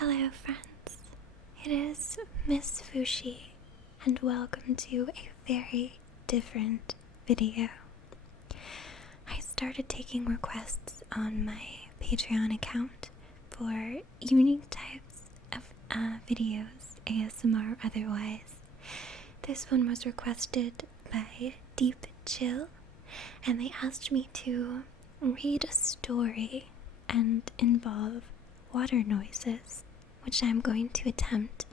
Hello friends, it is MissFushi and welcome to a very different video. I started taking requests on my Patreon account for unique types of videos, ASMR or otherwise. This one was requested by Deep Chill and they asked me to read a story and involve water noises, which I'm going to attempt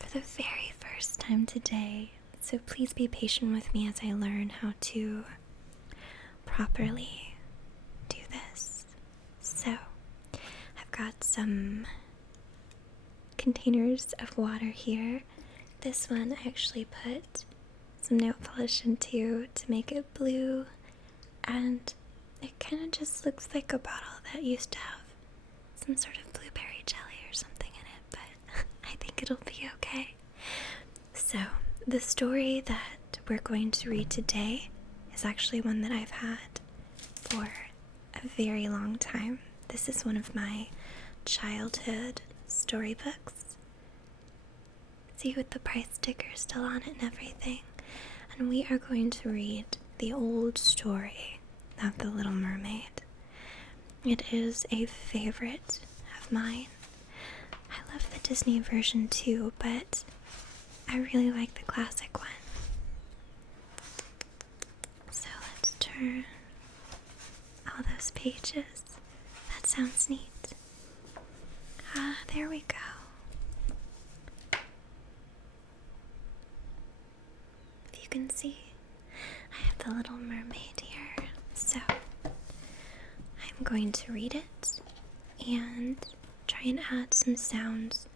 for the very first time today. So please be patient with me as I learn how to properly do this. So I've got some containers of water here. This one I actually put some nail polish into to make it blue, and it kind of just looks like a bottle that used to have some sort of blueberry jelly or something in it, but I think it'll be okay. So, the story that we're going to read today is actually one that I've had for a very long time. This is one of my childhood storybooks. See, with the price sticker still on it and everything. And we are going to read the old story of The Little Mermaid. It is a favorite of mine. I love the Disney version too, but I really like the classic one. So let's turn all those pages. That sounds neat. There we go. If you can see, I have the Little Mermaid here. So I'm going to read it and try and add some sounds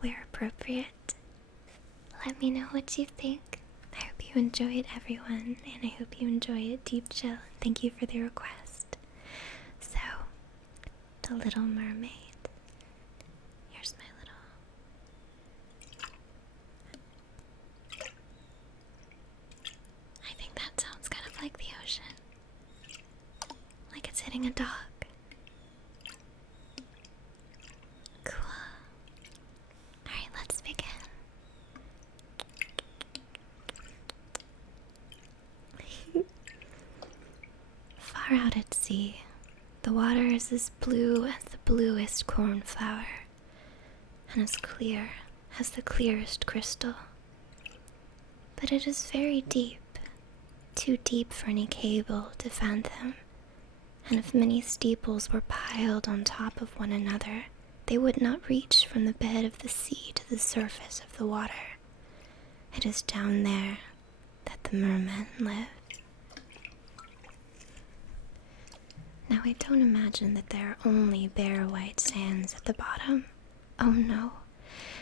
where appropriate. Let me know what you think. I hope you enjoy it, everyone, and I hope you enjoy it, Deep Chill. Thank you for the request. So, The Little Mermaid. Here's my little... I think that sounds kind of like the ocean. Like it's hitting a dock. Cool. Alright, let's begin. Far out at sea, the water is as blue as the bluest cornflower, and as clear as the clearest crystal. But it is very deep, too deep for any cable to fathom. And if many steeples were piled on top of one another, they would not reach from the bed of the sea to the surface of the water. It is down there that the mermen live. Now I don't imagine that there are only bare white sands at the bottom. Oh no,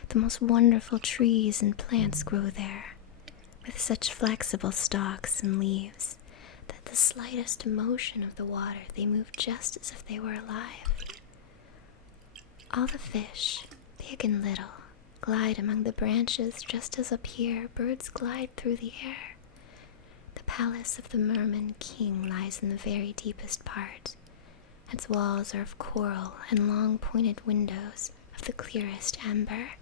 the most wonderful trees and plants grow there, with such flexible stalks and leaves that the slightest motion of the water they move just as if they were alive. All the fish, big and little, glide among the branches just as up here birds glide through the air. The palace of the Merman King lies in the very deepest part. Its walls are of coral and long pointed windows of the clearest amber.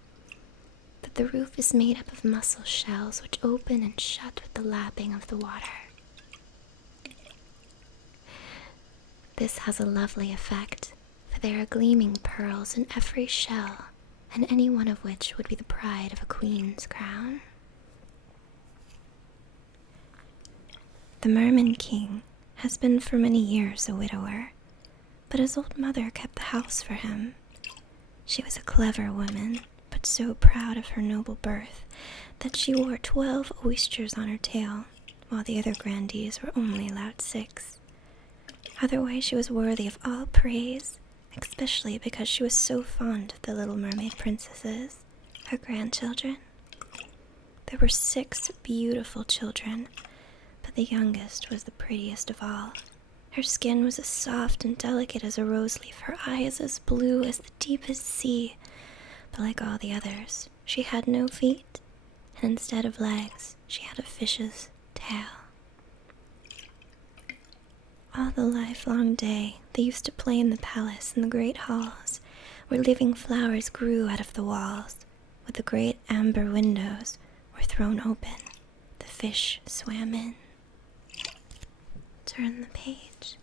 But the roof is made up of mussel shells which open and shut with the lapping of the water. This has a lovely effect, for there are gleaming pearls in every shell, and any one of which would be the pride of a queen's crown. The Merman King has been for many years a widower, but his old mother kept the house for him. She was a clever woman, but so proud of her noble birth that she wore 12 oysters on her tail, while the other grandees were only allowed 6. Otherwise she was worthy of all praise, especially because she was so fond of the little mermaid princesses, her grandchildren. There were 6 beautiful children, but the youngest was the prettiest of all. Her skin was as soft and delicate as a rose leaf, her eyes as blue as the deepest sea, but like all the others, she had no feet, and instead of legs, she had a fish's tail. All the livelong day, they used to play in the palace in the great halls, where living flowers grew out of the walls, with the great amber windows were thrown open. The fish swam in. Turn the page.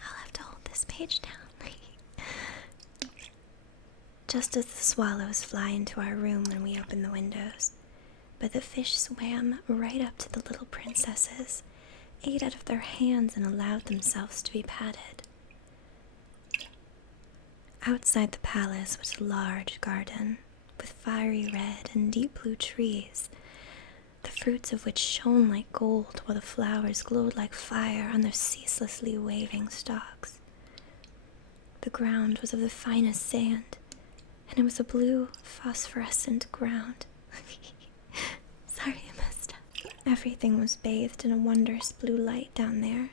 I'll have to hold this page down. Just as the swallows fly into our room when we open the windows, but the fish swam right up to the little princesses, ate out of their hands, and allowed themselves to be patted. Outside the palace was a large garden with fiery red and deep blue trees, the fruits of which shone like gold while the flowers glowed like fire on their ceaselessly waving stalks. The ground was of the finest sand, and it was a blue, phosphorescent ground. Sorry, I messed up. Everything was bathed in a wondrous blue light down there.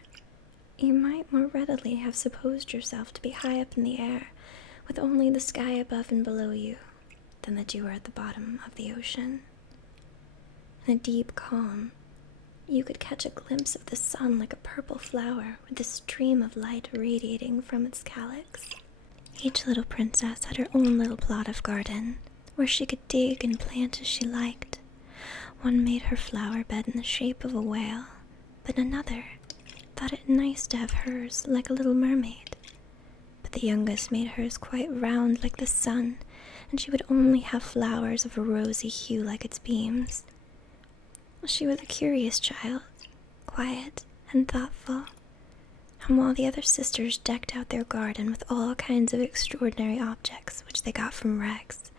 You might more readily have supposed yourself to be high up in the air, with only the sky above and below you, than that you were at the bottom of the ocean. In a deep calm, you could catch a glimpse of the sun like a purple flower with a stream of light radiating from its calyx. Each little princess had her own little plot of garden, where she could dig and plant as she liked. One made her flower bed in the shape of a whale, but another thought it nice to have hers like a little mermaid. But the youngest made hers quite round like the sun, and she would only have flowers of a rosy hue like its beams. She was a curious child, quiet and thoughtful, and while the other sisters decked out their garden with all kinds of extraordinary objects which they got from wrecks,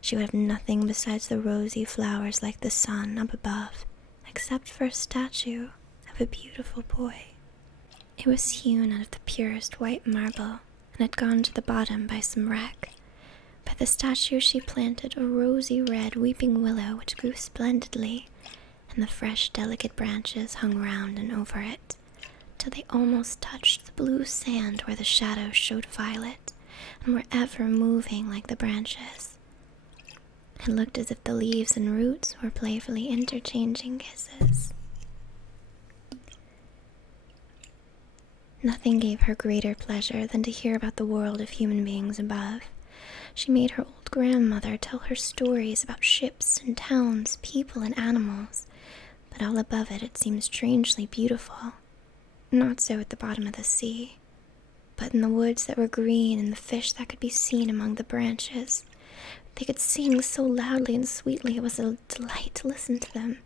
she would have nothing besides the rosy flowers like the sun up above, except for a statue of a beautiful boy. It was hewn out of the purest white marble, and had gone to the bottom by some wreck. By the statue she planted a rosy red weeping willow which grew splendidly, and the fresh delicate branches hung round and over it, till they almost touched the blue sand where the shadows showed violet, and were ever moving like the branches. It looked as if the leaves and roots were playfully interchanging kisses. Nothing gave her greater pleasure than to hear about the world of human beings above. She made her old grandmother tell her stories about ships and towns, people and animals, but all above it seemed strangely beautiful. Not so at the bottom of the sea, but in the woods that were green and the fish that could be seen among the branches. They could sing so loudly and sweetly it was a delight to listen to them.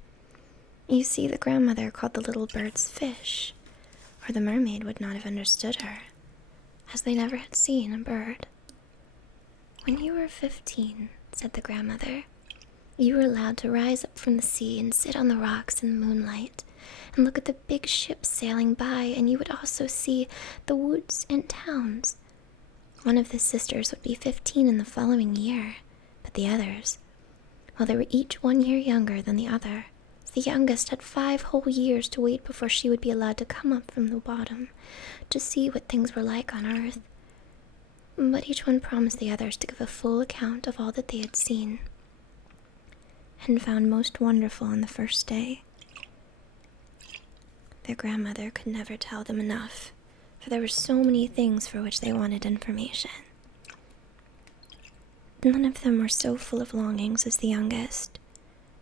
You see, the grandmother called the little birds fish, or the mermaid would not have understood her, as they never had seen a bird. When you were 15, said the grandmother, you were allowed to rise up from the sea and sit on the rocks in the moonlight and look at the big ships sailing by, and you would also see the woods and towns. One of the sisters would be 15 in the following year, but the others, well, they were each 1 year younger than the other. The youngest had 5 whole years to wait before she would be allowed to come up from the bottom to see what things were like on earth. But each one promised the others to give a full account of all that they had seen and found most wonderful on the first day. Their grandmother could never tell them enough, for there were so many things for which they wanted information. None of them were so full of longings as the youngest,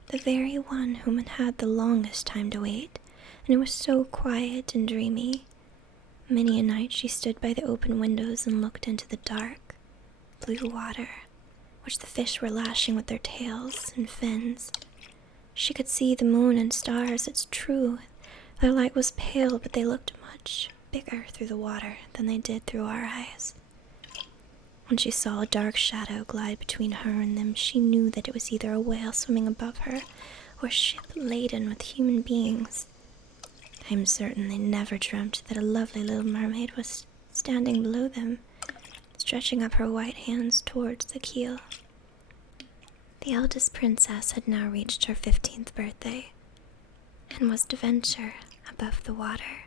the very one whom had had the longest time to wait, and it was so quiet and dreamy. Many a night she stood by the open windows and looked into the dark, blue water, which the fish were lashing with their tails and fins. She could see the moon and stars, it's true. Their light was pale, but they looked much bigger through the water than they did through our eyes. When she saw a dark shadow glide between her and them, she knew that it was either a whale swimming above her or a ship laden with human beings. I am certain they never dreamt that a lovely little mermaid was standing below them, stretching up her white hands towards the keel. The eldest princess had now reached her 15th birthday and was to venture above the water.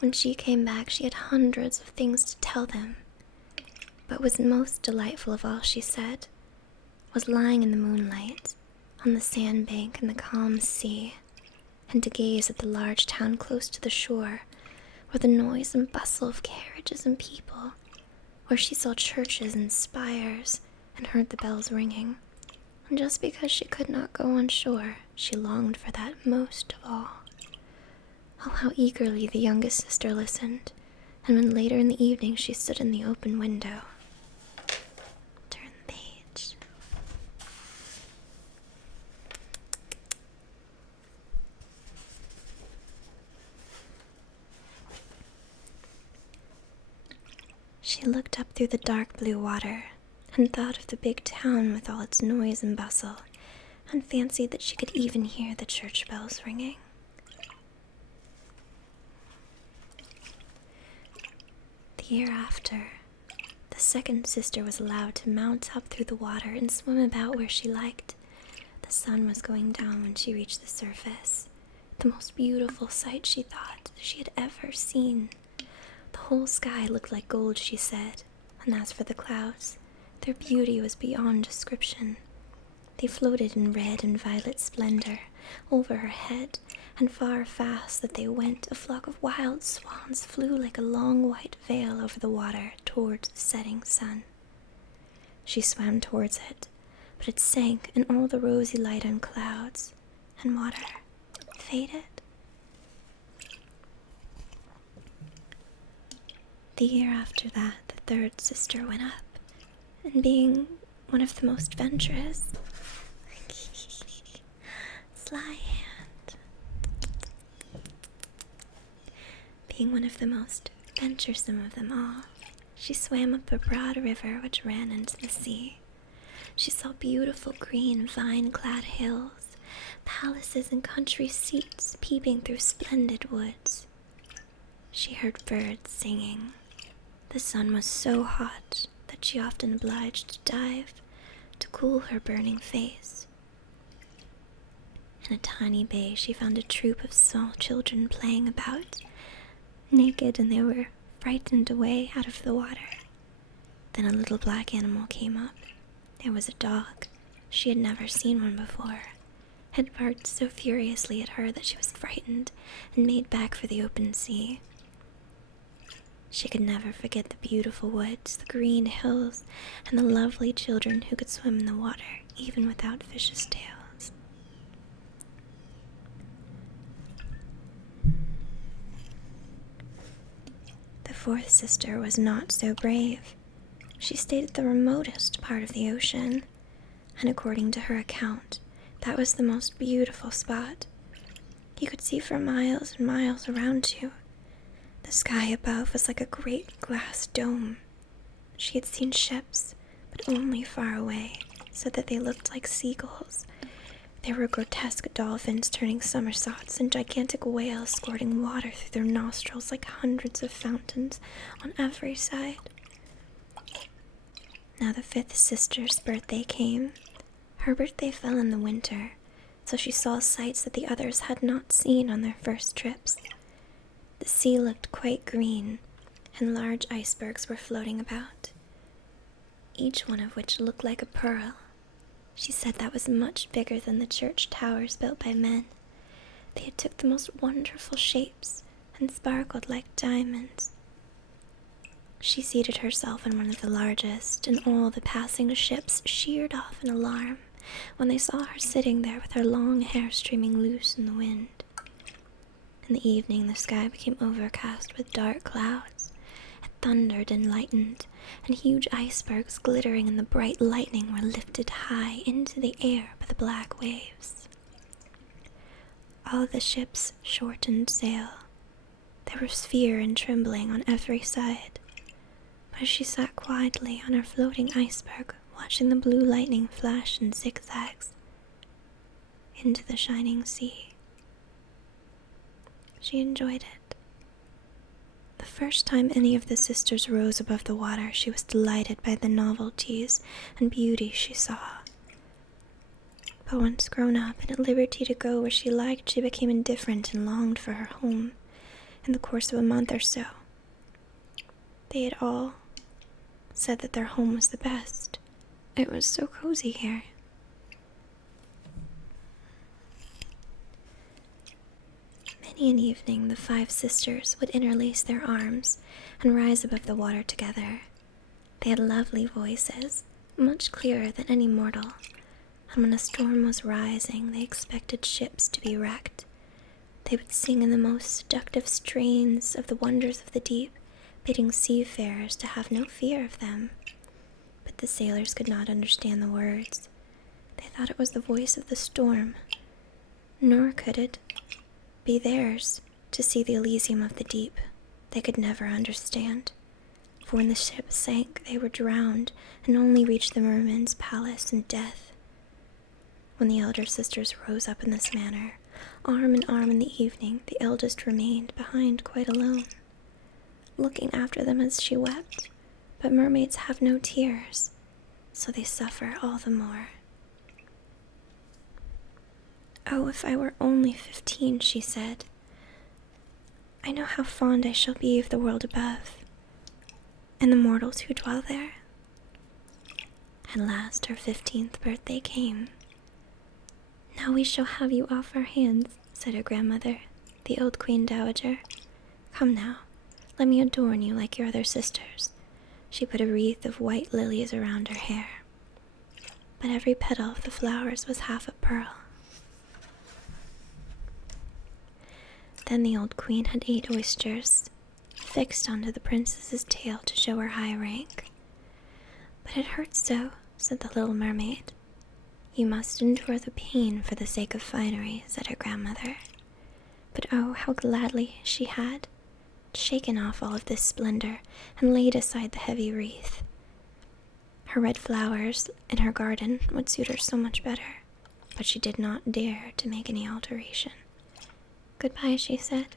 When she came back, she had hundreds of things to tell them, but what was most delightful of all she said was lying in the moonlight on the sandbank in the calm sea and to gaze at the large town close to the shore, where the noise and bustle of carriages and people, where she saw churches and spires and heard the bells ringing. And just because she could not go on shore, she longed for that most of all. Oh, how eagerly the youngest sister listened, and when later in the evening she stood in the open window. Turn the page. She looked up through the dark blue water and thought of the big town with all its noise and bustle, and fancied that she could even hear the church bells ringing. The year after, the second sister was allowed to mount up through the water and swim about where she liked. The sun was going down when she reached the surface, the most beautiful sight she thought she had ever seen. The whole sky looked like gold, she said, and as for the clouds, their beauty was beyond description. They floated in red and violet splendor over her head, and far fast that they went, a flock of wild swans flew like a long white veil over the water towards the setting sun. She swam towards it, but it sank in all the rosy light and clouds, and water faded. The year after that, the third sister went up, and being one of the most venturous, sly hand, being one of the most venturesome of them all, she swam up a broad river which ran into the sea. She saw beautiful green vine-clad hills, palaces and country seats peeping through splendid woods. She heard birds singing. The sun was so hot that she often obliged to dive to cool her burning face. In a tiny bay she found a troop of small children playing about, naked, and they were frightened away out of the water. Then a little black animal came up. It was a dog. She had never seen one before. It barked so furiously at her that she was frightened and made back for the open sea. She could never forget the beautiful woods, the green hills, and the lovely children who could swim in the water, even without fishes' tails. The fourth sister was not so brave. She stayed at the remotest part of the ocean, and according to her account, that was the most beautiful spot. You could see for miles and miles around you. The sky above was like a great glass dome. She had seen ships, but only far away, so that they looked like seagulls. There were grotesque dolphins turning somersaults and gigantic whales squirting water through their nostrils like hundreds of fountains on every side. Now the fifth sister's birthday came. Her birthday fell in the winter, so she saw sights that the others had not seen on their first trips. The sea looked quite green, and large icebergs were floating about, each one of which looked like a pearl. She said that was much bigger than the church towers built by men. They had took the most wonderful shapes and sparkled like diamonds. She seated herself in one of the largest, and all the passing ships sheered off in alarm when they saw her sitting there with her long hair streaming loose in the wind. In the evening, the sky became overcast with dark clouds. It thundered and lightened, and huge icebergs glittering in the bright lightning were lifted high into the air by the black waves. All the ships shortened sail. There was fear and trembling on every side, but she sat quietly on her floating iceberg, watching the blue lightning flash in zigzags into the shining sea. She enjoyed it. The first time any of the sisters rose above the water, she was delighted by the novelties and beauty she saw. But once grown up and at liberty to go where she liked, she became indifferent and longed for her home. In the course of a month or so, they had all said that their home was the best. It was so cozy here. Many an evening the 5 sisters would interlace their arms and rise above the water together. They had lovely voices, much clearer than any mortal, and when a storm was rising they expected ships to be wrecked. They would sing in the most seductive strains of the wonders of the deep, bidding seafarers to have no fear of them. But the sailors could not understand the words. They thought it was the voice of the storm, nor could it be theirs to see the Elysium of the deep. They could never understand, for when the ship sank they were drowned and only reached the merman's palace in death. When the elder sisters rose up in this manner, arm in arm in the evening, the eldest remained behind quite alone, looking after them as she wept. But mermaids have no tears, so they suffer all the more. "Oh, if I were only 15, she said. "I know how fond I shall be of the world above, and the mortals who dwell there." At last her 15th birthday came. "Now we shall have you off our hands," said her grandmother, the old Queen Dowager. "Come now, let me adorn you like your other sisters." She put a wreath of white lilies around her hair, but every petal of the flowers was half a pearl. Then the old queen had 8 oysters fixed onto the princess's tail to show her high rank. "But it hurts so," said the little mermaid. "You must endure the pain for the sake of finery," said her grandmother. But oh, how gladly she had shaken off all of this splendor and laid aside the heavy wreath. Her red flowers in her garden would suit her so much better, but she did not dare to make any alteration. "Goodbye," she said,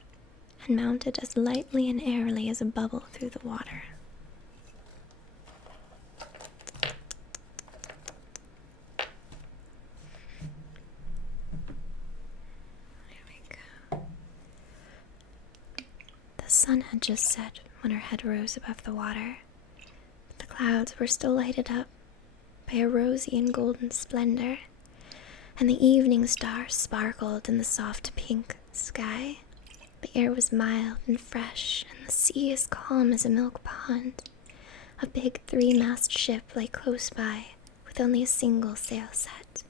and mounted as lightly and airily as a bubble through the water. The sun had just set when her head rose above the water, but the clouds were still lighted up by a rosy and golden splendor, and the evening stars sparkled in the soft pink sky. The air was mild and fresh, and the sea as calm as a milk pond. A big 3-mast ship lay close by, with only a single sail set.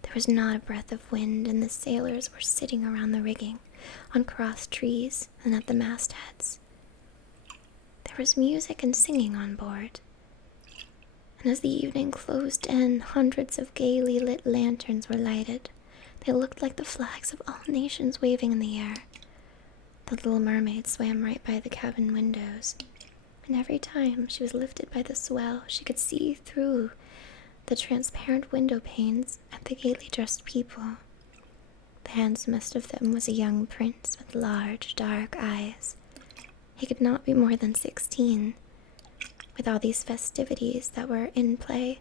There was not a breath of wind, and the sailors were sitting around the rigging, on crossed trees and at the mastheads. There was music and singing on board, and as the evening closed in, hundreds of gaily lit lanterns were lighted. They looked like the flags of all nations waving in the air. The little mermaid swam right by the cabin windows, and every time she was lifted by the swell, she could see through the transparent window panes at the gaily dressed people. The handsomest of them was a young prince with large, dark eyes. He could not be more than 16. With all these festivities that were in play,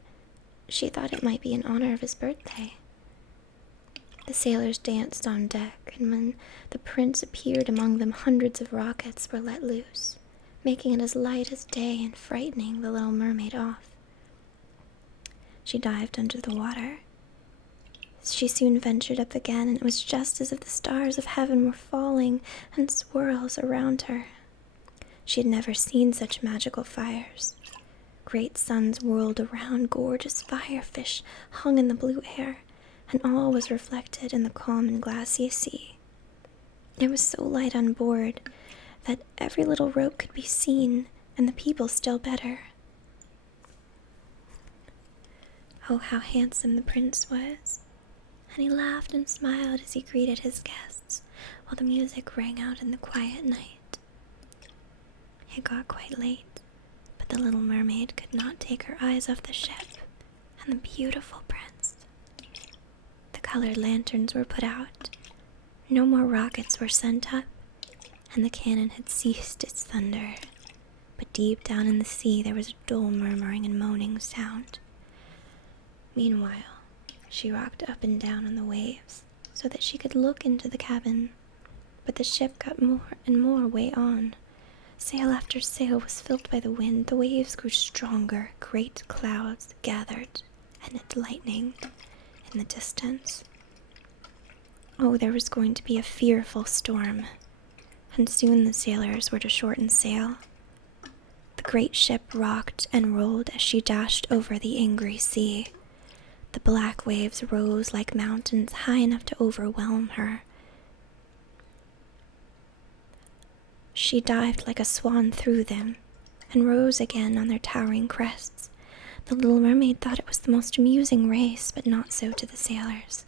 she thought it might be in honor of his birthday. The sailors danced on deck, and when the prince appeared among them, hundreds of rockets were let loose, making it as light as day and frightening the little mermaid off. She dived under the water. She soon ventured up again, and it was just as if the stars of heaven were falling in swirls around her. She had never seen such magical fires. Great suns whirled around, gorgeous firefish hung in the blue air, and all was reflected in the calm and glassy sea. It was so light on board that every little rope could be seen, and the people still better. Oh, how handsome the prince was, and he laughed and smiled as he greeted his guests, while the music rang out in the quiet night. It got quite late, but the little mermaid could not take her eyes off the ship and the beautiful prince. The colored lanterns were put out, no more rockets were sent up, and the cannon had ceased its thunder. But deep down in the sea there was a dull murmuring and moaning sound. Meanwhile, she rocked up and down on the waves so that she could look into the cabin, but the ship got more and more way on. Sail after sail was filled by the wind. The waves grew stronger. Great clouds gathered, and it lightning in the distance. Oh, there was going to be a fearful storm, and soon the sailors were to shorten sail. The great ship rocked and rolled as she dashed over the angry sea. The black waves rose like mountains high enough to overwhelm her. She dived like a swan through them and rose again on their towering crests. The little mermaid thought it was the most amusing race, but not so to the sailors.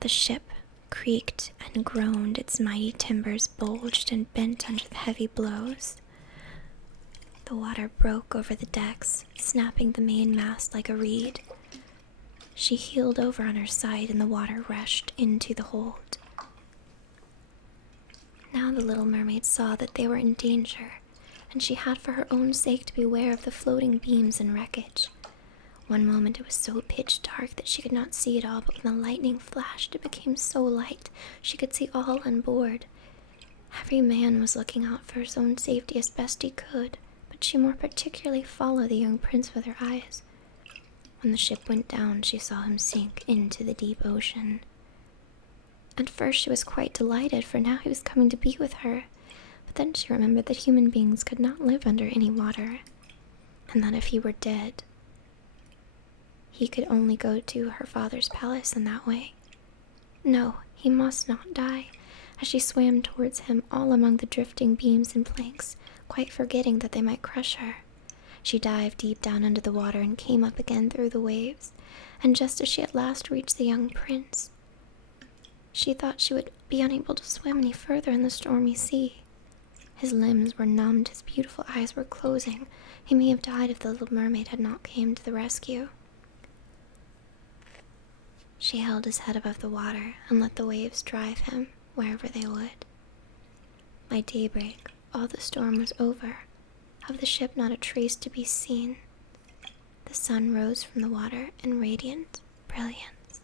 The ship creaked and groaned, its mighty timbers bulged and bent under the heavy blows. The water broke over the decks, snapping the mainmast like a reed. She heeled over on her side and the water rushed into the hold. Now the little mermaid saw that they were in danger, and she had for her own sake to beware of the floating beams and wreckage. One moment it was so pitch dark that she could not see at all, but when the lightning flashed it became so light she could see all on board. Every man was looking out for his own safety as best he could, but she more particularly followed the young prince with her eyes. When the ship went down, she saw him sink into the deep ocean. At first she was quite delighted, for now he was coming to be with her, but then she remembered that human beings could not live under any water, and that if he were dead, he could only go to her father's palace in that way. No, he must not die. As she swam towards him, all among the drifting beams and planks, quite forgetting that they might crush her, she dived deep down under the water and came up again through the waves, and just as she at last reached the young prince, she thought she would be unable to swim any further in the stormy sea. His limbs were numbed, his beautiful eyes were closing. He may have died if the little mermaid had not come to the rescue. She held his head above the water and let the waves drive him wherever they would. By daybreak, all the storm was over. Of the ship not a trace to be seen. The sun rose from the water in radiant brilliance.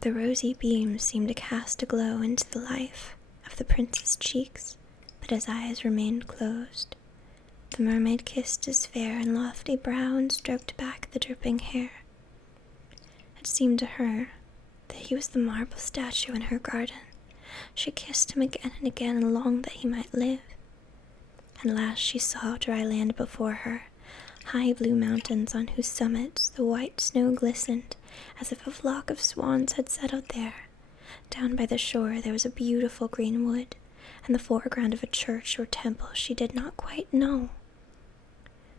The rosy beams seemed to cast a glow into the life of the prince's cheeks, but his eyes remained closed. The mermaid kissed his fair and lofty brow and stroked back the dripping hair. It seemed to her that he was the marble statue in her garden. She kissed him again and again and longed that he might live. And last she saw dry land before her, high blue mountains on whose summits the white snow glistened as if a flock of swans had settled there. Down by the shore there was a beautiful green wood, and the foreground of a church or temple she did not quite know.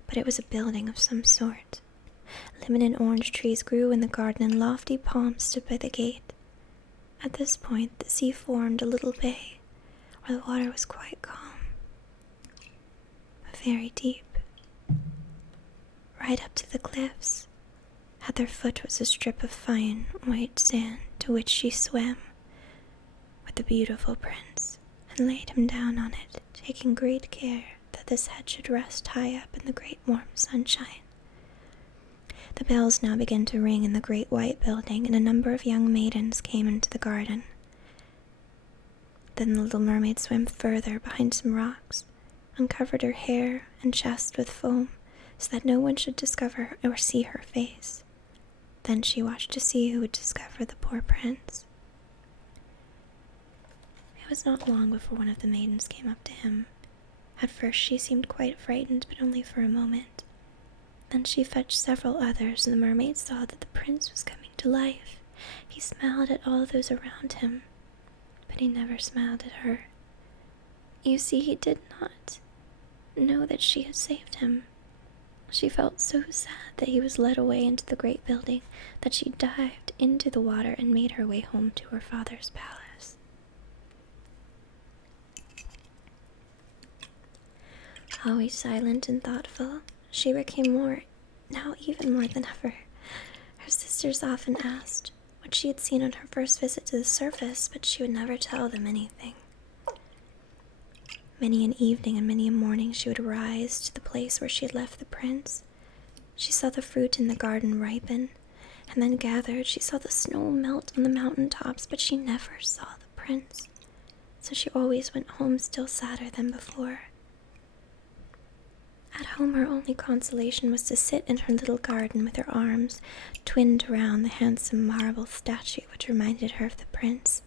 But it was a building of some sort. Lemon and orange trees grew in the garden, and lofty palms stood by the gate. At this point the sea formed a little bay, where the water was quite calm, but very deep. Right up to the cliffs, at their foot was a strip of fine white sand to which she swam with the beautiful prince and laid him down on it, taking great care that his head should rest high up in the great warm sunshine. The bells now began to ring in the great white building, and a number of young maidens came into the garden. Then the little mermaid swam further behind some rocks, uncovered her hair and chest with foam, so that no one should discover or see her face. Then she watched to see who would discover the poor prince. It was not long before one of the maidens came up to him. At first she seemed quite frightened, but only for a moment. Then she fetched several others, and the mermaid saw that the prince was coming to life. He smiled at all those around him, but he never smiled at her. You see, he did not know that she had saved him. She felt so sad that he was led away into the great building that she dived into the water and made her way home to her father's palace. Always silent and thoughtful, she became now even more than ever. Her sisters often asked what she had seen on her first visit to the surface, but she would never tell them anything. Many an evening and many a morning she would rise to the place where she had left the prince. She saw the fruit in the garden ripen, and then gathered. She saw the snow melt on the mountain tops, but she never saw the prince. So she always went home still sadder than before. At home, her only consolation was to sit in her little garden with her arms twinned around the handsome marble statue which reminded her of the prince.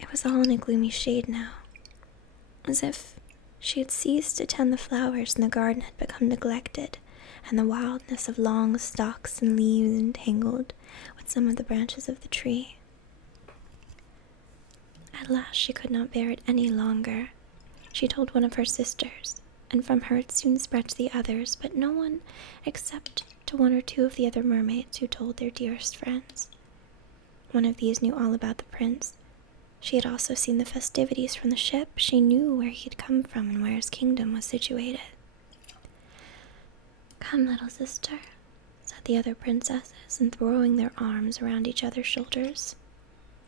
It was all in a gloomy shade now, as if she had ceased to tend the flowers and the garden had become neglected, and the wildness of long stalks and leaves entangled with some of the branches of the tree. At last she could not bear it any longer. She told one of her sisters, and from her it soon spread to the others, but no one except to one or two of the other mermaids who told their dearest friends. One of these knew all about the prince. She had also seen the festivities from the ship. She knew where he had come from and where his kingdom was situated. "Come, little sister," said the other princesses, and throwing their arms around each other's shoulders,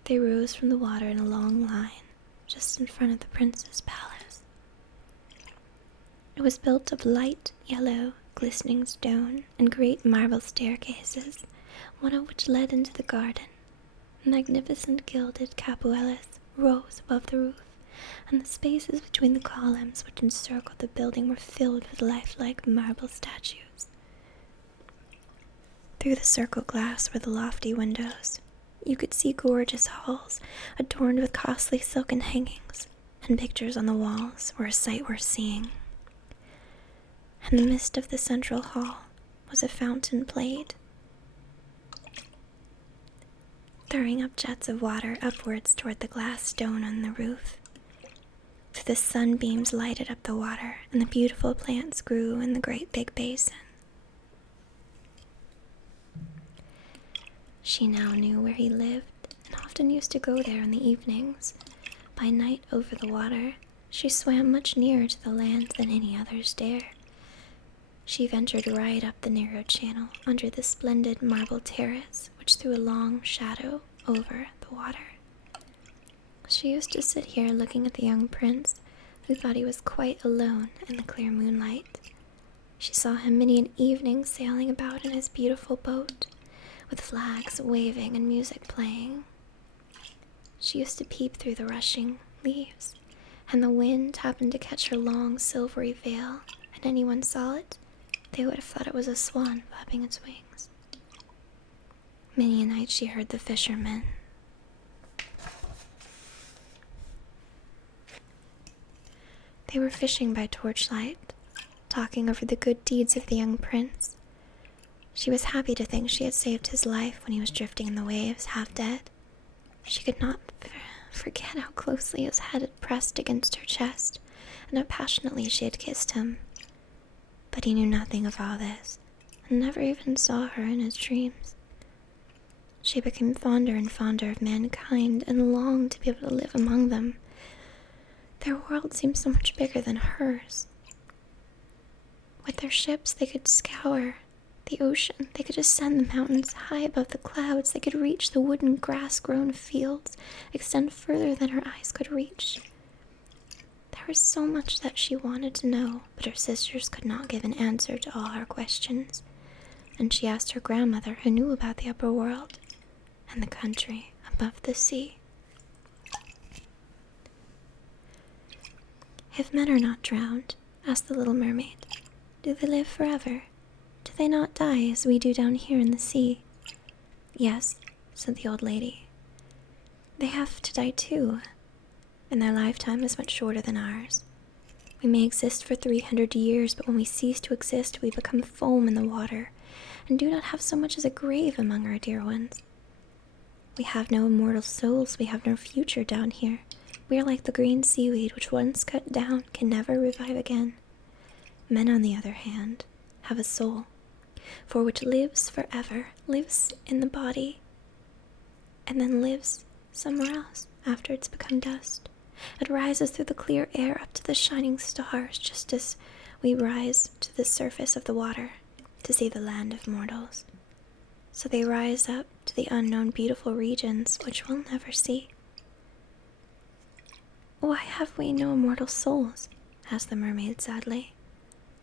they rose from the water in a long line, just in front of the prince's palace. It was built of light yellow, glistening stone and great marble staircases, one of which led into the garden. Magnificent gilded capuellas rose above the roof, and the spaces between the columns which encircled the building were filled with lifelike marble statues. Through the circle glass were the lofty windows. You could see gorgeous halls adorned with costly silken hangings, and pictures on the walls were a sight worth seeing. In the midst of the central hall was a fountain played, throwing up jets of water upwards toward the glass stone on the roof. The sunbeams lighted up the water, and the beautiful plants grew in the great big basin. She now knew where he lived, and often used to go there in the evenings. By night over the water, she swam much nearer to the land than any others dared. She ventured right up the narrow channel under the splendid marble terrace which threw a long shadow over the water. She used to sit here looking at the young prince, who thought he was quite alone in the clear moonlight. She saw him many an evening sailing about in his beautiful boat, with flags waving and music playing. She used to peep through the rushing leaves, and the wind happened to catch her long silvery veil, and anyone saw it, they would have thought it was a swan flapping its wings. Many a night she heard the fishermen They were fishing by torchlight, talking over the good deeds of the young prince. She was happy to think she had saved his life when he was drifting in the waves, half dead. She could not forget how closely his head had pressed against her chest, and how passionately she had kissed him. But he knew nothing of all this, and never even saw her in his dreams. She became fonder and fonder of mankind, and longed to be able to live among them. Their world seemed so much bigger than hers. With their ships, they could scour the ocean. They could ascend the mountains high above the clouds. They could reach the wooden grass-grown fields, extend further than her eyes could reach. There was so much that she wanted to know, but her sisters could not give an answer to all her questions, and she asked her grandmother, who knew about the upper world and the country above the sea. "If men are not drowned," asked the little mermaid, "do they live forever? Do they not die as we do down here in the sea?" "Yes," said the old lady. "They have to die too, and their lifetime is much shorter than ours. We may exist for 300 years, but when we cease to exist, we become foam in the water, and do not have so much as a grave among our dear ones. We have no immortal souls, we have no future down here. We are like the green seaweed, which once cut down can never revive again. Men, on the other hand, have a soul, for which lives forever, lives in the body, and then lives somewhere else after it's become dust. It rises through the clear air up to the shining stars, just as we rise to the surface of the water to see the land of mortals. So they rise up to the unknown beautiful regions which we'll never see." "Why have we no immortal souls?" asked the mermaid sadly.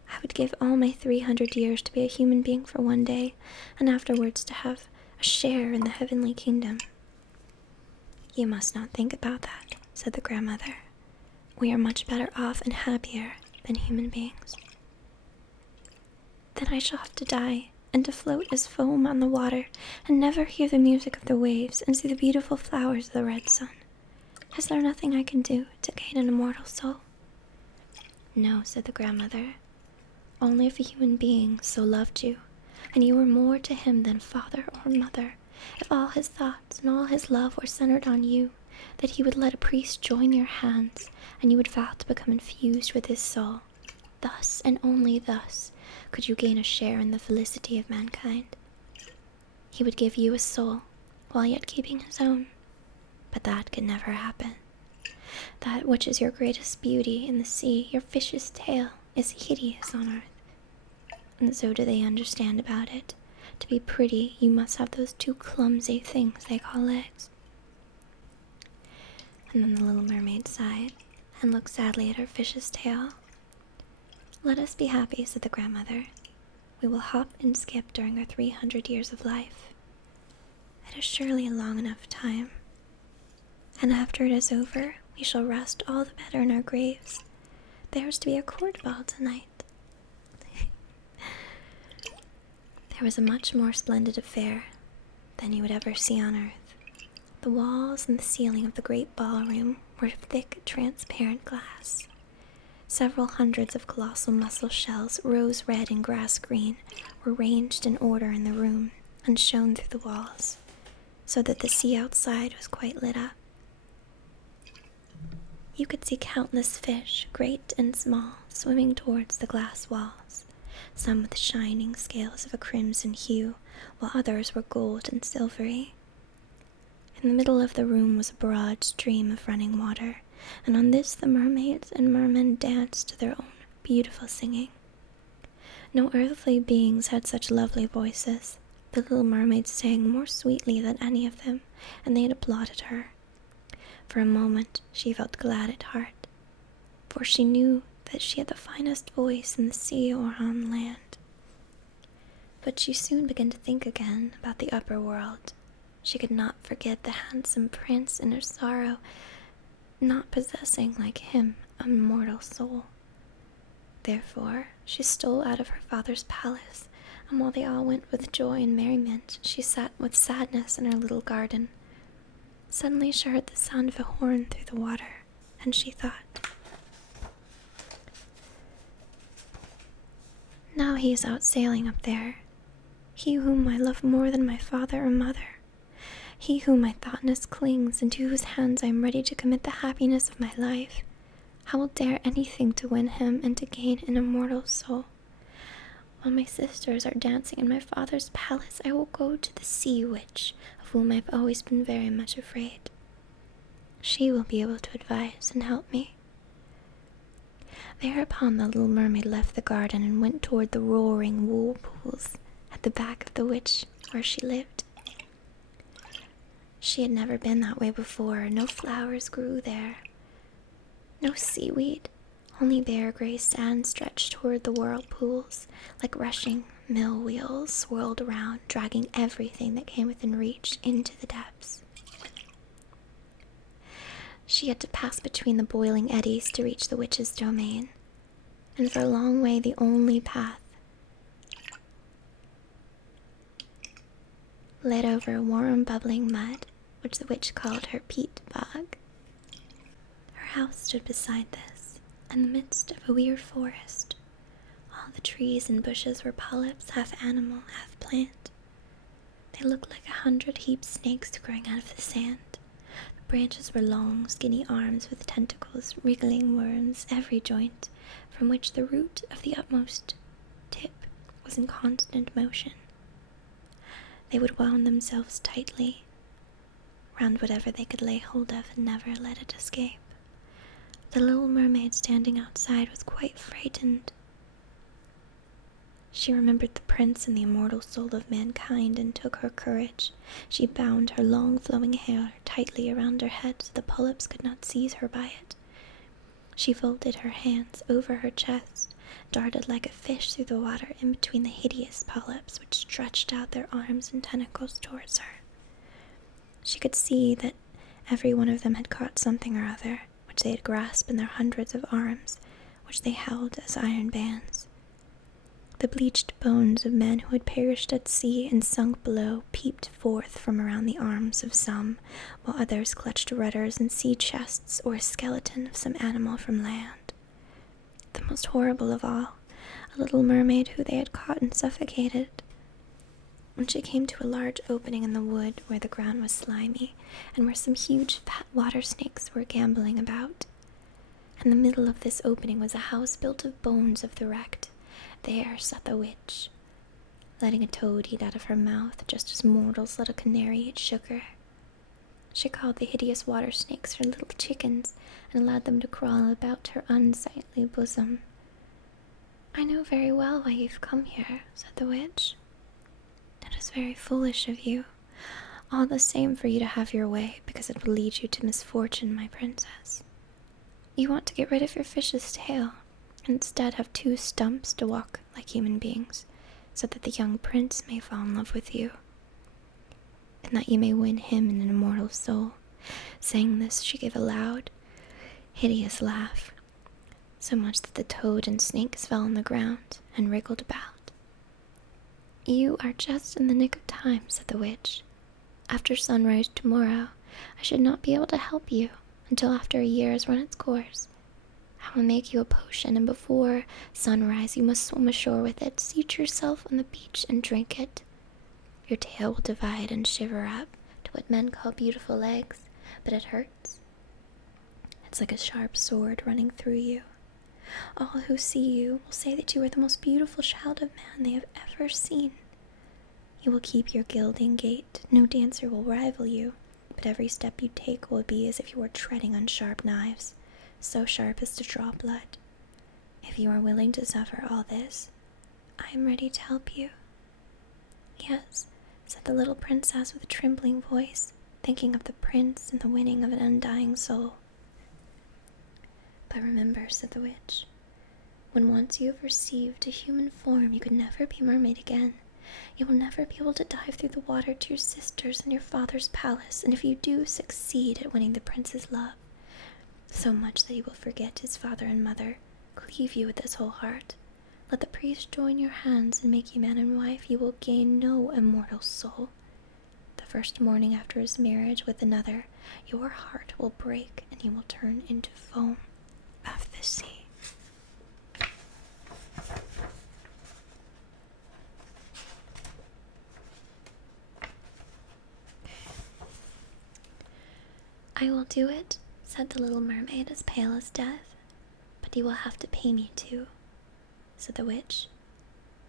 "I would give all my 300 years to be a human being for one day, and afterwards to have a share in the heavenly kingdom." "You must not think about that," said the grandmother. "We are much better off and happier than human beings." and I shall have to die, and to float as foam on the water, and never hear the music of the waves, and see the beautiful flowers of the red sun. Is there nothing I can do to gain an immortal soul?" "No," said the grandmother. "Only if a human being so loved you, and you were more to him than father or mother, if all his thoughts and all his love were centered on you, that he would let a priest join your hands, and you would vow to become infused with his soul. Thus, and only thus, could you gain a share in the felicity of mankind. He would give you a soul, while yet keeping his own. But that could never happen. That which is your greatest beauty in the sea, your fish's tail, is hideous on earth. And so do they understand about it. To be pretty, you must have those two clumsy things they call legs." And then the little mermaid sighed, and looked sadly at her fish's tail. "Let us be happy," said the grandmother. "We will hop and skip during our 300 years of life. It is surely a long enough time. And after it is over, we shall rest all the better in our graves. There is to be a court ball tonight." There was a much more splendid affair than you would ever see on earth. The walls and the ceiling of the great ballroom were of thick, transparent glass. Several hundreds of colossal mussel shells, rose red and grass green, were ranged in order in the room and shone through the walls, so that the sea outside was quite lit up. You could see countless fish, great and small, swimming towards the glass walls, some with shining scales of a crimson hue, while others were gold and silvery. In the middle of the room was a broad stream of running water, and on this the mermaids and mermen danced to their own beautiful singing. No earthly beings had such lovely voices. The little mermaid sang more sweetly than any of them, and they had applauded her. For a moment she felt glad at heart, for she knew that she had the finest voice in the sea or on land. But she soon began to think again about the upper world. She could not forget the handsome prince in her sorrow, not possessing, like him, a mortal soul. Therefore she stole out of her father's palace, and while they all went with joy and merriment, she sat with sadness in her little garden. Suddenly she heard the sound of a horn through the water, and she thought, "Now he is out sailing up there, he whom I love more than my father or mother, he whom my thoughtness clings, and to whose hands I am ready to commit the happiness of my life. I will dare anything to win him and to gain an immortal soul. While my sisters are dancing in my father's palace, I will go to the sea witch, of whom I've always been very much afraid. She will be able to advise and help me." Thereupon the little mermaid left the garden and went toward the roaring whirlpools at the back of the witch where she lived. She had never been that way before. No flowers grew there, no seaweed. Only bare gray sand stretched toward the whirlpools, like rushing mill wheels swirled around, dragging everything that came within reach into the depths. She had to pass between the boiling eddies to reach the witch's domain, and for a long way the only path led over warm, bubbling mud, which the witch called her peat bog. Her house stood beside this, in the midst of a weird forest. All the trees and bushes were polyps, half animal, half plant. They looked like 100 heaped snakes growing out of the sand. The branches were long, skinny arms with tentacles, wriggling worms, every joint, from which the root of the utmost tip was in constant motion. They would wound themselves tightly round whatever they could lay hold of and never let it escape. The little mermaid standing outside was quite frightened. She remembered the prince and the immortal soul of mankind and took her courage. She bound her long flowing hair tightly around her head so the polyps could not seize her by it. She folded her hands over her chest, darted like a fish through the water in between the hideous polyps which stretched out their arms and tentacles towards her. She could see that every one of them had caught something or other, which they had grasped in their hundreds of arms, which they held as iron bands. The bleached bones of men who had perished at sea and sunk below peeped forth from around the arms of some, while others clutched rudders and sea chests or a skeleton of some animal from land. The most horrible of all, a little mermaid who they had caught and suffocated. When she came to a large opening in the wood where the ground was slimy and where some huge fat water snakes were gamboling about. In the middle of this opening was a house built of bones of the wrecked. There sat the witch, letting a toad eat out of her mouth just as mortals let a canary eat sugar. She called the hideous water snakes her little chickens and allowed them to crawl about her unsightly bosom. "I know very well why you've come here," said the witch. "It is very foolish of you. All the same for you to have your way, because it will lead you to misfortune, my princess. You want to get rid of your fish's tail, and instead have 2 stumps to walk like human beings, so that the young prince may fall in love with you, and that you may win him in an immortal soul." Saying this, she gave a loud, hideous laugh, so much that the toad and snakes fell on the ground and wriggled about. "You are just in the nick of time," said the witch. "After sunrise tomorrow, I should not be able to help you until after a year has run its course. I will make you a potion, and before sunrise you must swim ashore with it, seat yourself on the beach and drink it. Your tail will divide and shiver up to what men call beautiful legs, but it hurts. It's like a sharp sword running through you. All who see you will say that you are the most beautiful child of man they have ever seen. You will keep your gilding gait, no dancer will rival you, but every step you take will be as if you were treading on sharp knives, so sharp as to draw blood. If you are willing to suffer all this, I am ready to help you." "Yes," said the little princess with a trembling voice, thinking of the prince and the winning of an undying soul. "But remember," said the witch, "when once you have received a human form, you could never be mermaid again. You will never be able to dive through the water to your sisters and your father's palace, and if you do succeed at winning the prince's love, so much that he will forget his father and mother, cleave you with his whole heart, let the priest join your hands and make you man and wife, you will gain no immortal soul. The first morning after his marriage with another, your heart will break and you will turn into foam of the sea." "I will do it," said the little mermaid, as pale as death. "But you will have to pay me too," said the witch.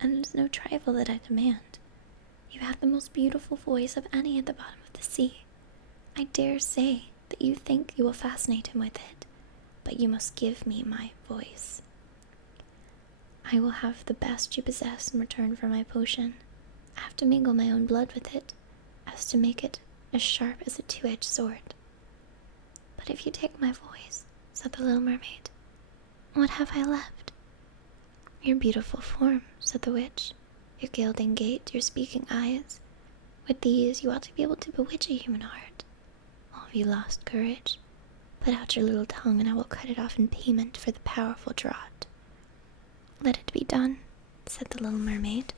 "And it is no trifle that I demand. You have the most beautiful voice of any at the bottom of the sea. I dare say that you think you will fascinate him with it, but you must give me my voice. I will have the best you possess in return for my potion. I have to mingle my own blood with it, as to make it as sharp as a 2-edged sword." "But if you take my voice," said the little mermaid, "what have I left?" "Your beautiful form," said the witch, "your gilding gait, your speaking eyes. With these you ought to be able to bewitch a human heart. Or have you lost courage? Put out your little tongue and I will cut it off in payment for the powerful draught." "Let it be done," said the little mermaid,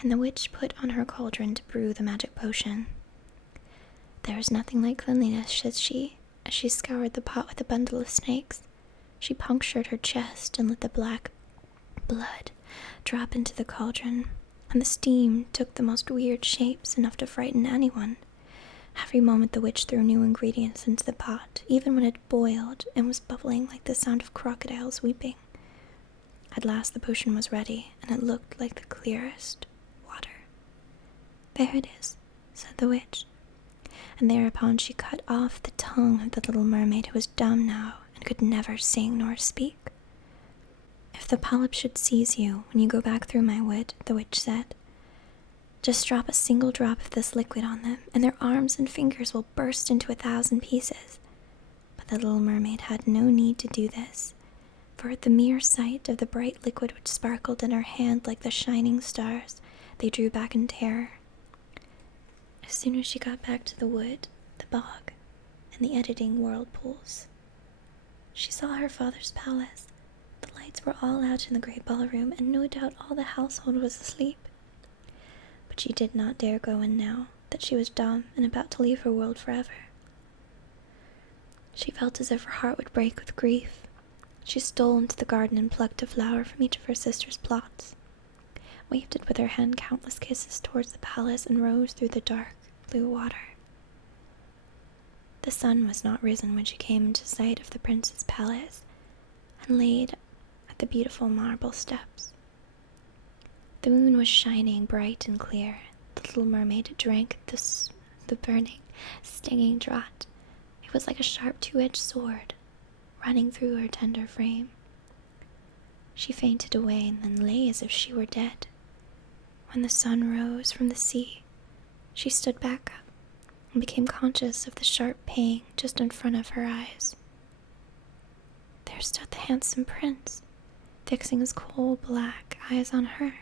and the witch put on her cauldron to brew the magic potion. "There is nothing like cleanliness," said she, as she scoured the pot with a bundle of snakes. She punctured her chest and let the black blood drop into the cauldron, and the steam took the most weird shapes, enough to frighten anyone. Every moment the witch threw new ingredients into the pot, even when it boiled and was bubbling like the sound of crocodiles weeping. At last the potion was ready, and it looked like the clearest water. "There it is," said the witch, and thereupon she cut off the tongue of the little mermaid, who was dumb now and could never sing nor speak. "If the polyp should seize you when you go back through my wood," the witch said, "just drop a single drop of this liquid on them, and their arms and fingers will burst into 1,000 pieces." But the little mermaid had no need to do this, for at the mere sight of the bright liquid which sparkled in her hand like the shining stars, they drew back in terror. As soon as she got back to the wood, the bog, and the editing whirlpools, she saw her father's palace, the lights maids were all out in the great ballroom, and no doubt all the household was asleep. But she did not dare go in now that she was dumb and about to leave her world forever. She felt as if her heart would break with grief. She stole into the garden and plucked a flower from each of her sister's plots, waved it with her hand countless kisses towards the palace, and rose through the dark blue water. The sun was not risen when she came into sight of the prince's palace and laid at the beautiful marble steps. The moon was shining bright and clear. The little mermaid drank the burning, stinging draught. It was like a sharp two-edged sword running through her tender frame. She fainted away and then lay as if she were dead. When the sun rose from the sea, she stood back up and became conscious of the sharp pain just in front of her eyes. There stood the handsome prince, fixing his coal black eyes on her.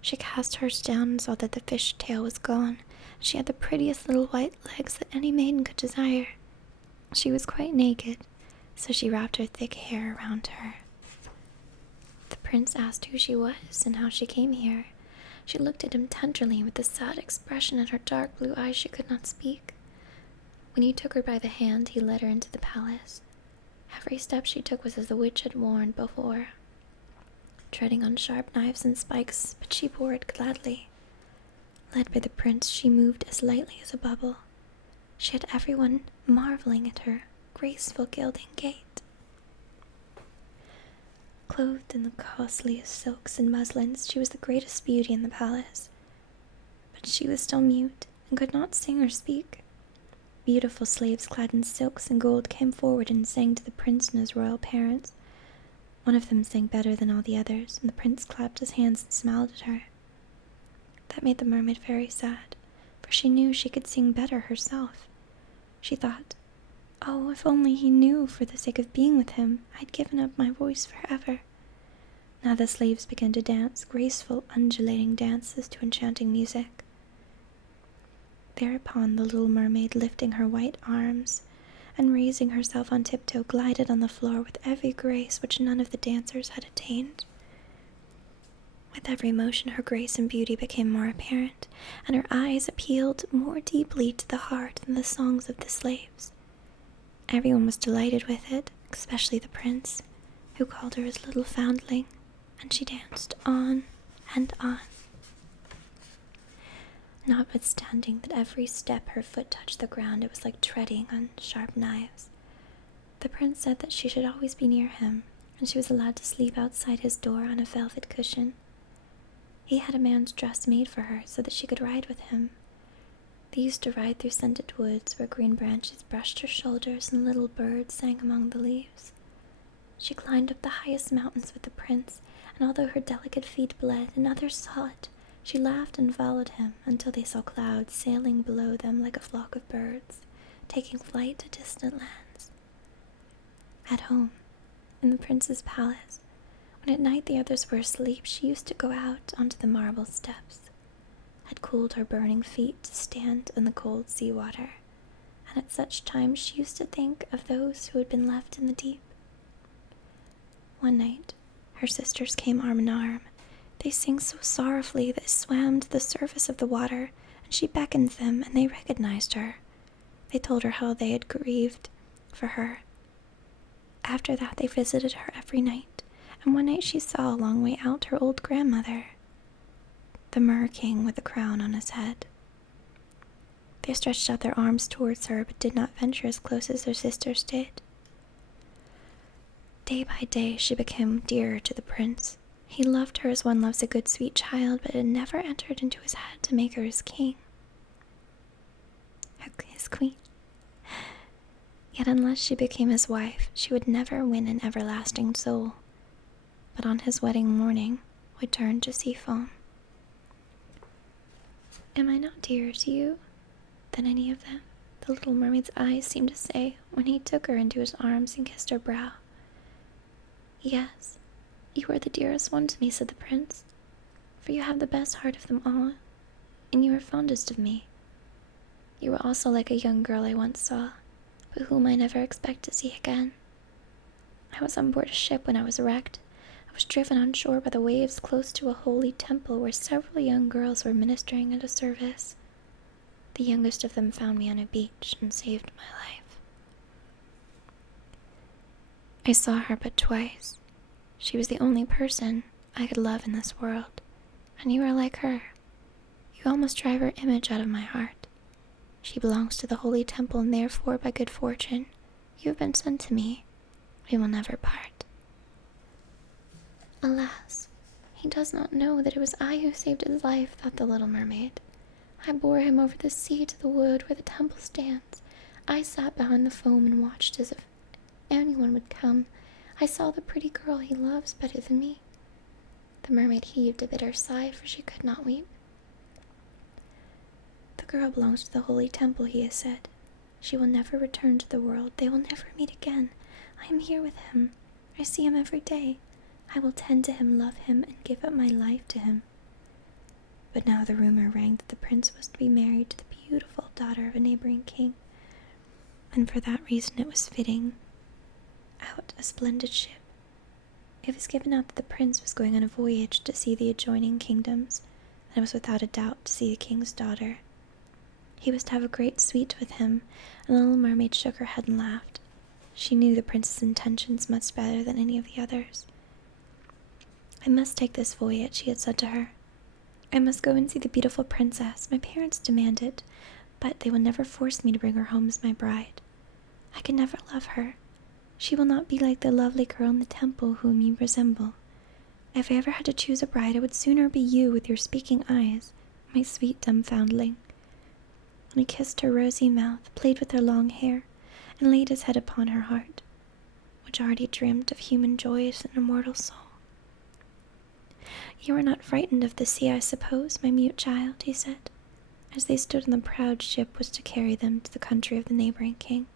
She cast hers down and saw that the fish tail was gone. She had the prettiest little white legs that any maiden could desire. She was quite naked, so she wrapped her thick hair around her. The prince asked who she was and how she came here. She looked at him tenderly with a sad expression in her dark blue eyes. She could not speak. When he took her by the hand, he led her into the palace. Every step she took was as the witch had warned before, treading on sharp knives and spikes, but she bore it gladly. Led by the prince, she moved as lightly as a bubble. She had everyone marveling at her graceful gilding gait. Clothed in the costliest silks and muslins, she was the greatest beauty in the palace. But she was still mute and could not sing or speak. Beautiful slaves clad in silks and gold came forward and sang to the prince and his royal parents. One of them sang better than all the others, and the prince clapped his hands and smiled at her. That made the mermaid very sad, for she knew she could sing better herself. She thought, oh, if only he knew for the sake of being with him, I'd given up my voice forever. Now the slaves began to dance, graceful, undulating dances to enchanting music. Thereupon the little mermaid, lifting her white arms and raising herself on tiptoe, glided on the floor with every grace which none of the dancers had attained. With every motion her grace and beauty became more apparent, and her eyes appealed more deeply to the heart than the songs of the slaves. Everyone was delighted with it, especially the prince, who called her his little foundling, and she danced on and on. Notwithstanding that every step her foot touched the ground, it was like treading on sharp knives. The prince said that she should always be near him, and she was allowed to sleep outside his door on a velvet cushion. He had a man's dress made for her so that she could ride with him. They used to ride through scented woods where green branches brushed her shoulders and little birds sang among the leaves. She climbed up the highest mountains with the prince, and although her delicate feet bled and others saw it, she laughed and followed him until they saw clouds sailing below them like a flock of birds, taking flight to distant lands. At home, in the prince's palace, when at night the others were asleep, she used to go out onto the marble steps. Had cooled her burning feet to stand in the cold sea water, and at such times she used to think of those who had been left in the deep. One night, her sisters came arm in arm. They sang so sorrowfully they swam to the surface of the water, and she beckoned them, and they recognized her. They told her how they had grieved for her. After that, they visited her every night, and one night she saw a long way out her old grandmother, the Mer King with a crown on his head. They stretched out their arms towards her, but did not venture as close as their sisters did. Day by day, she became dearer to the prince. He loved her as one loves a good, sweet child, but it never entered into his head to make her his king, his queen. Yet unless she became his wife, she would never win an everlasting soul, but on his wedding morning would turn to sea foam. Am I not dearer to you than any of them? The little mermaid's eyes seemed to say when he took her into his arms and kissed her brow. Yes, you are the dearest one to me, said the prince, for you have the best heart of them all, and you are fondest of me. You were also like a young girl I once saw, but whom I never expect to see again. I was on board a ship when I was wrecked, was driven on shore by the waves close to a holy temple where several young girls were ministering at a service. The youngest of them found me on a beach and saved my life. I saw her but twice. She was the only person I could love in this world, and you are like her. You almost drive her image out of my heart. She belongs to the holy temple, and therefore, by good fortune, you have been sent to me. We will never part. Alas, he does not know that it was I who saved his life, thought the little mermaid. I bore him over the sea to the wood where the temple stands. I sat behind the foam and watched as if anyone would come. I saw the pretty girl he loves better than me. The mermaid heaved a bitter sigh, for she could not weep. The girl belongs to the holy temple, he has said. She will never return to the world. They will never meet again. I am here with him. I see him every day. I will tend to him, love him, and give up my life to him. But now the rumor rang that the prince was to be married to the beautiful daughter of a neighboring king, and for that reason it was fitting out a splendid ship. It was given out that the prince was going on a voyage to see the adjoining kingdoms, and it was without a doubt to see the king's daughter. He was to have a great suite with him, and the little mermaid shook her head and laughed. She knew the prince's intentions much better than any of the others. I must take this voyage, he had said to her. I must go and see the beautiful princess. My parents demand it, but they will never force me to bring her home as my bride. I can never love her. She will not be like the lovely girl in the temple whom you resemble. If I ever had to choose a bride, it would sooner be you with your speaking eyes, my sweet dumb foundling. And he kissed her rosy mouth, played with her long hair, and laid his head upon her heart, which already dreamt of human joys and immortal soul. You are not frightened of the sea, I suppose, my mute child, he said, as they stood on the proud ship which was to carry them to the country of the neighboring king.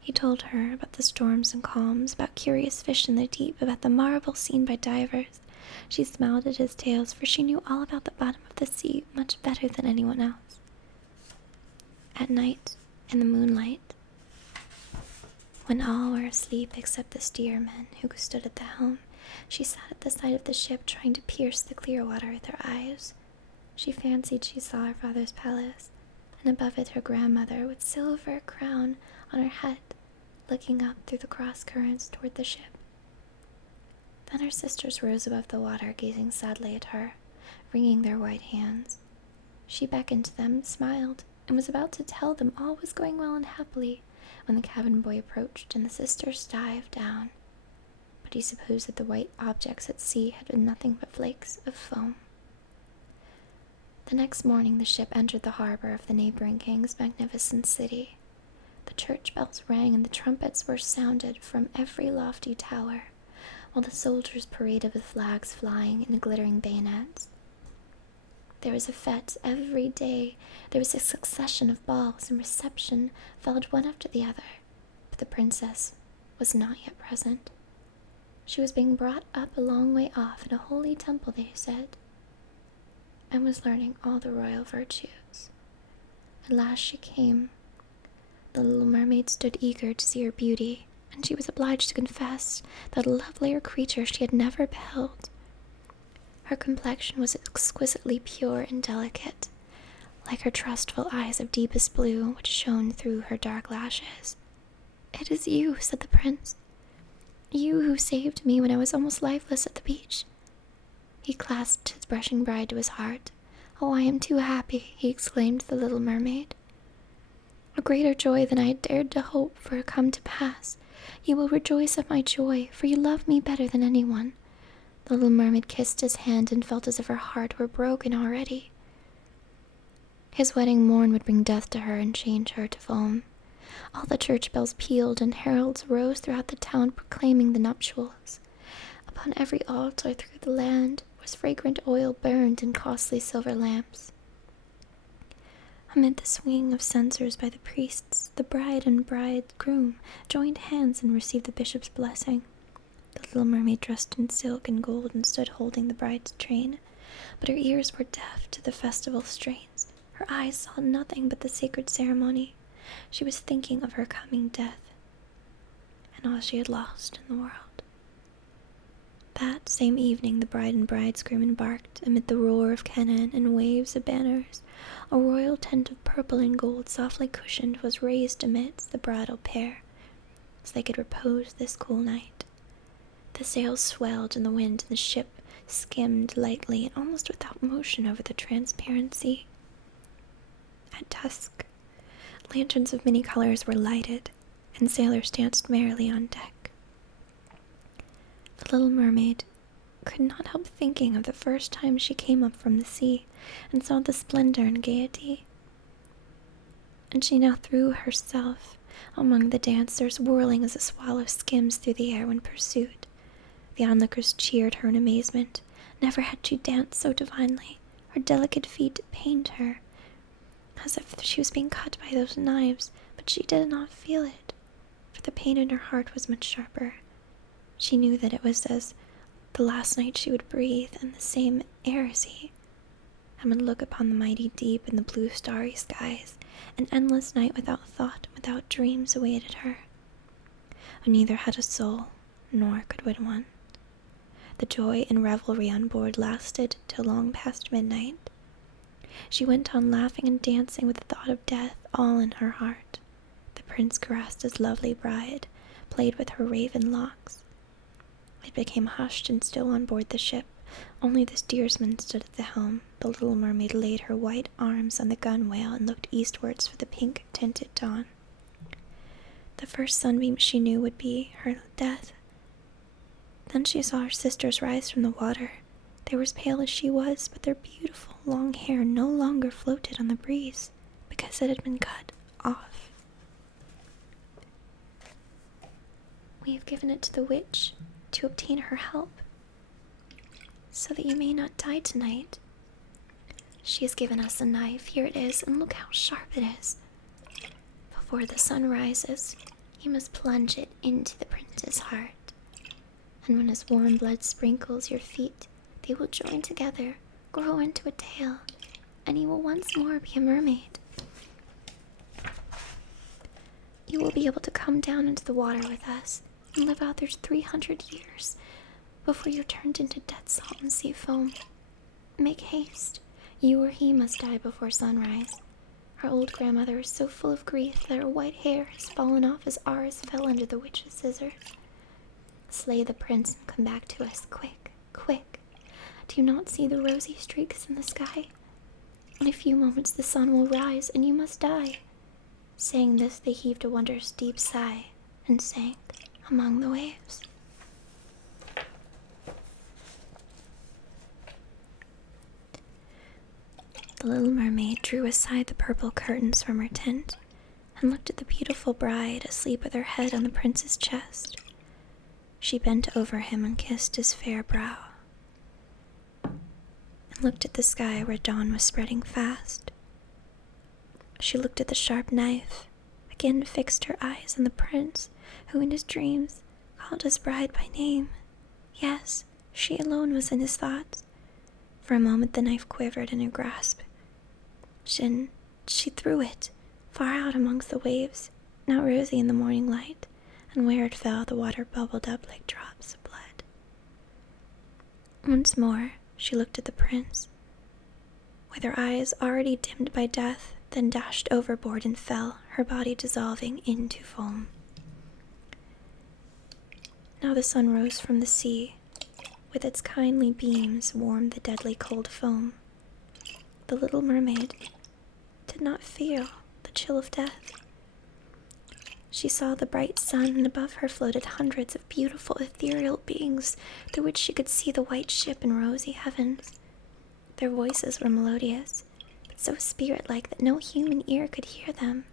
He told her about the storms and calms, about curious fish in the deep, about the marvels seen by divers. She smiled at his tales, for she knew all about the bottom of the sea much better than anyone else. At night, in the moonlight, when all were asleep except the steersmen who stood at the helm, she sat at the side of the ship trying to pierce the clear water with her eyes. She fancied she saw her father's palace, and above it her grandmother with silver crown on her head, looking up through the cross currents toward the ship. Then her sisters rose above the water, gazing sadly at her, wringing their white hands. She beckoned to them, smiled, and was about to tell them all was going well and happily, when the cabin boy approached and the sisters dived down. But he supposed that the white objects at sea had been nothing but flakes of foam. The next morning the ship entered the harbor of the neighboring king's magnificent city. The church bells rang and the trumpets were sounded from every lofty tower, while the soldiers paraded with flags flying and glittering bayonets. There was a fete every day. There was a succession of balls and reception followed one after the other, but the princess was not yet present. She was being brought up a long way off in a holy temple, they said, and was learning all the royal virtues. At last she came. The little mermaid stood eager to see her beauty, and she was obliged to confess that a lovelier creature she had never beheld. Her complexion was exquisitely pure and delicate, like her trustful eyes of deepest blue which shone through her dark lashes. "It is you," said the prince. "You who saved me when I was almost lifeless at the beach." He clasped his blushing bride to his heart. "Oh, I am too happy," he exclaimed to the little mermaid. "A greater joy than I had dared to hope for had come to pass. You will rejoice at my joy, for you love me better than anyone." The little mermaid kissed his hand and felt as if her heart were broken already. His wedding morn would bring death to her and change her to foam. All the church bells pealed and heralds rose throughout the town proclaiming the nuptials. Upon every altar through the land was fragrant oil burned in costly silver lamps. Amid the swinging of censers by the priests, the bride and bridegroom joined hands and received the bishop's blessing. The little mermaid, dressed in silk and gold, and stood holding the bride's train, but her ears were deaf to the festival strains. Her eyes saw nothing but the sacred ceremony. She was thinking of her coming death, and all she had lost in the world. That same evening the bride and bridegroom embarked amid the roar of cannon and waves of banners. A royal tent of purple and gold, softly cushioned, was raised amidst the bridal pair, as they could repose this cool night. The sails swelled in the wind, and the ship skimmed lightly and almost without motion over the transparent sea. At dusk, lanterns of many colors were lighted, and sailors danced merrily on deck. The little mermaid could not help thinking of the first time she came up from the sea and saw the splendor and gaiety. And she now threw herself among the dancers, whirling as a swallow skims through the air when pursued. The onlookers cheered her in amazement. Never had she danced so divinely. Her delicate feet pained her, as if she was being cut by those knives, but she did not feel it, for the pain in her heart was much sharper. She knew that it was as the last night she would breathe in the same air as he, and would look upon the mighty deep and the blue starry skies. An endless night without thought, without dreams awaited her, who neither had a soul, nor could win one. The joy and revelry on board lasted till long past midnight. She went on laughing and dancing with the thought of death all in her heart. The prince caressed his lovely bride, played with her raven locks. It became hushed and still on board the ship. Only the steersman stood at the helm. The little mermaid laid her white arms on the gunwale and looked eastwards for the pink-tinted dawn. The first sunbeam she knew would be her death. Then she saw her sisters rise from the water. They were as pale as she was, but their beautiful long hair no longer floated on the breeze, because it had been cut off. We have given it to the witch to obtain her help, so that you may not die tonight. She has given us a knife. Here it is, and look how sharp it is. Before the sun rises, you must plunge it into the prince's heart. And when his warm blood sprinkles your feet, they will join together, grow into a tail, and you will once more be a mermaid. You will be able to come down into the water with us and live out there 300 years before you're turned into dead salt and sea foam. Make haste. You or he must die before sunrise. Our old grandmother is so full of grief that her white hair has fallen off as ours fell under the witch's scissors. Slay the prince and come back to us, quick, quick. Do you not see the rosy streaks in the sky? In a few moments the sun will rise and you must die. Saying this, they heaved a wondrous deep sigh and sank among the waves. The little mermaid drew aside the purple curtains from her tent and looked at the beautiful bride asleep with her head on the prince's chest. She bent over him and kissed his fair brow, and looked at the sky where dawn was spreading fast. She looked at the sharp knife, again fixed her eyes on the prince, who in his dreams called his bride by name. Yes, she alone was in his thoughts. For a moment the knife quivered in her grasp. She threw it far out amongst the waves, now rosy in the morning light, and where it fell the water bubbled up like drops of blood. Once more she looked at the prince, with her eyes already dimmed by death, then dashed overboard and fell, her body dissolving into foam. Now the sun rose from the sea, with its kindly beams warmed the deadly cold foam. The little mermaid did not feel the chill of death. She saw the bright sun, and above her floated hundreds of beautiful ethereal beings through which she could see the white ship and rosy heavens. Their voices were melodious, but so spirit-like that no human ear could hear them,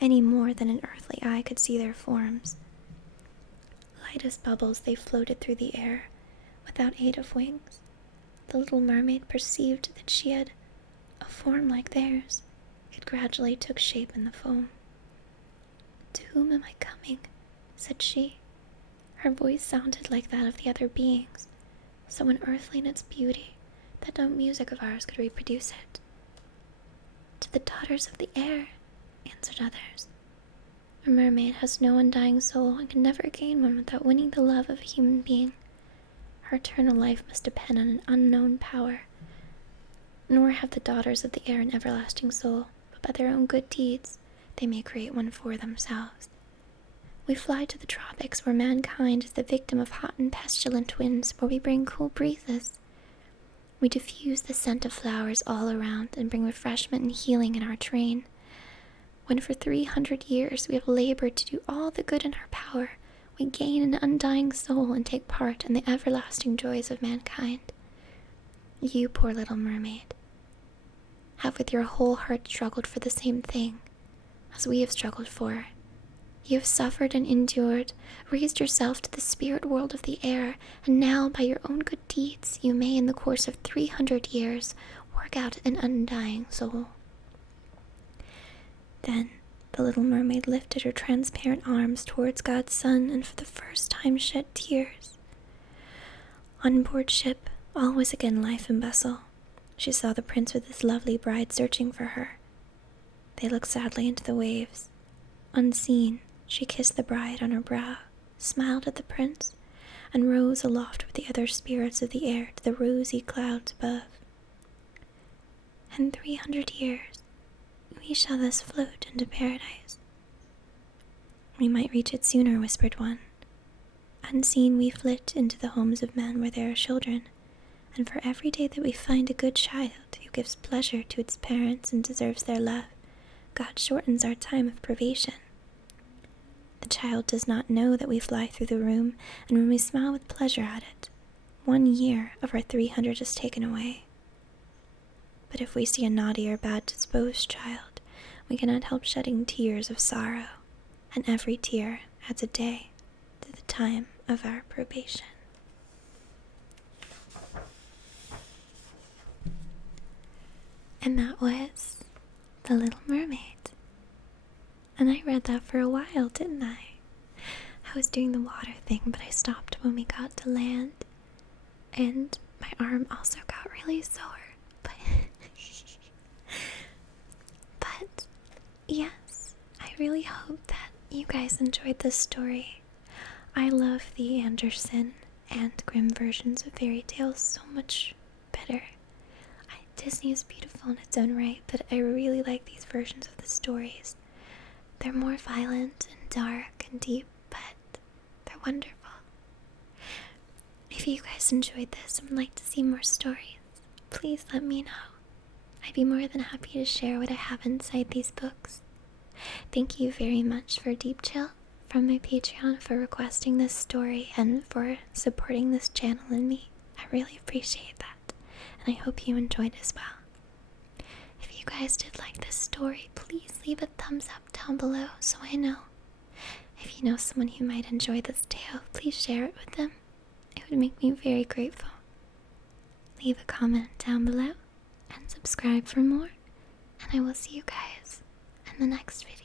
any more than an earthly eye could see their forms. Light as bubbles, they floated through the air, without aid of wings. The little mermaid perceived that she had a form like theirs. It gradually took shape in the foam. "To whom am I coming?" said she. Her voice sounded like that of the other beings, so unearthly in its beauty that no music of ours could reproduce it. "To the daughters of the air," answered others. "A mermaid has no undying soul and can never gain one without winning the love of a human being. Her eternal life must depend on an unknown power. Nor have the daughters of the air an everlasting soul, but by their own good deeds they may create one for themselves. We fly to the tropics, where mankind is the victim of hot and pestilent winds, where we bring cool breezes. We diffuse the scent of flowers all around and bring refreshment and healing in our train. When for 300 years we have labored to do all the good in our power, we gain an undying soul and take part in the everlasting joys of mankind. You, poor little mermaid, have with your whole heart struggled for the same thing as we have struggled for. You have suffered and endured, raised yourself to the spirit world of the air, and now by your own good deeds you may in the course of 300 years work out an undying soul. Then the little mermaid lifted her transparent arms towards God's Son and for the first time shed tears. On board ship, all was again life and bustle. She saw the prince with his lovely bride searching for her. They looked sadly into the waves. Unseen, she kissed the bride on her brow, smiled at the prince, and rose aloft with the other spirits of the air to the rosy clouds above. In 300 years, we shall thus float into paradise. We might reach it sooner, whispered one. Unseen we flit into the homes of men where there are children, and for every day that we find a good child who gives pleasure to its parents and deserves their love, God shortens our time of probation. The child does not know that we fly through the room, and when we smile with pleasure at it, 1 year of our 300 is taken away. But if we see a naughty or bad-disposed child, we cannot help shedding tears of sorrow, and every tear adds a day to the time of our probation. And that was The Little Mermaid. And I read that for a while, didn't I? I was doing the water thing, but I stopped when we got to land. And my arm also got really sore. But yes, I really hope that you guys enjoyed this story. I love the Andersen and Grimm versions of fairy tales so much better. Disney is beautiful in its own right, but I really like these versions of the stories. They're more violent and dark and deep, but they're wonderful. If you guys enjoyed this and would like to see more stories, please let me know. I'd be more than happy to share what I have inside these books. Thank you very much for Deep Chill from my Patreon for requesting this story and for supporting this channel and me. I really appreciate that. And I hope you enjoyed as well. If you guys did like this story, please leave a thumbs up down below so I know. If you know someone who might enjoy this tale, please share it with them. It would make me very grateful. Leave a comment down below and subscribe for more. And I will see you guys in the next video.